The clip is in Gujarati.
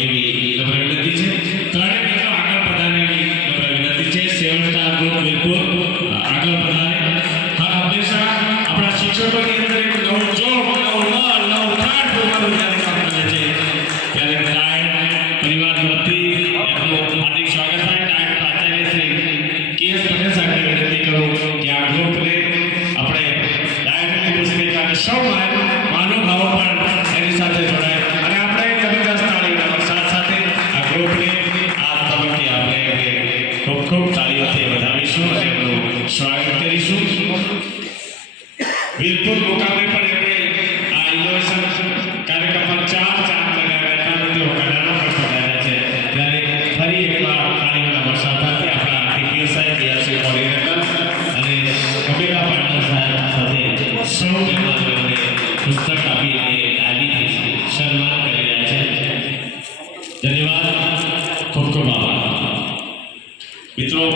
એવી નમ્ર વિનંતી છે? મિત્રો આગળ પધારે એવી છે. આગળ પધારે. હા હંમેશા આપણા શિક્ષકોની અંદર એક નવું જોમ નવું જ્યારે કામ કરે છે. સ્વાગત થાય. પ્રાચાર્ય શ્રી કે એસ પટેલ સાહેબને વિનંતી કરું કે આપણે મહાનુભાવો ખૂબ ખૂબ તાળીઓથી વધાવીશું અને એમનું સ્વાગત કરીશું. વીરપુર મુકામે પણ એમણે આ ઇનોવેશન કાર્યક્રમમાં ચાર ચાર લગાવ્યા પધાર્યા છે. ત્યારે ફરી એકવાર તાળીઓના વરસાદ આપણા ટીપીઓ સાહેબ, ડીઆરસી કોર્ડિનેટર અને કબીરા પાટણ પુસ્તક આપી ડાલીથી સન્માન કરી રહ્યા છે. ધન્યવાદ. ખૂબ ખૂબ આભાર. મિત્રો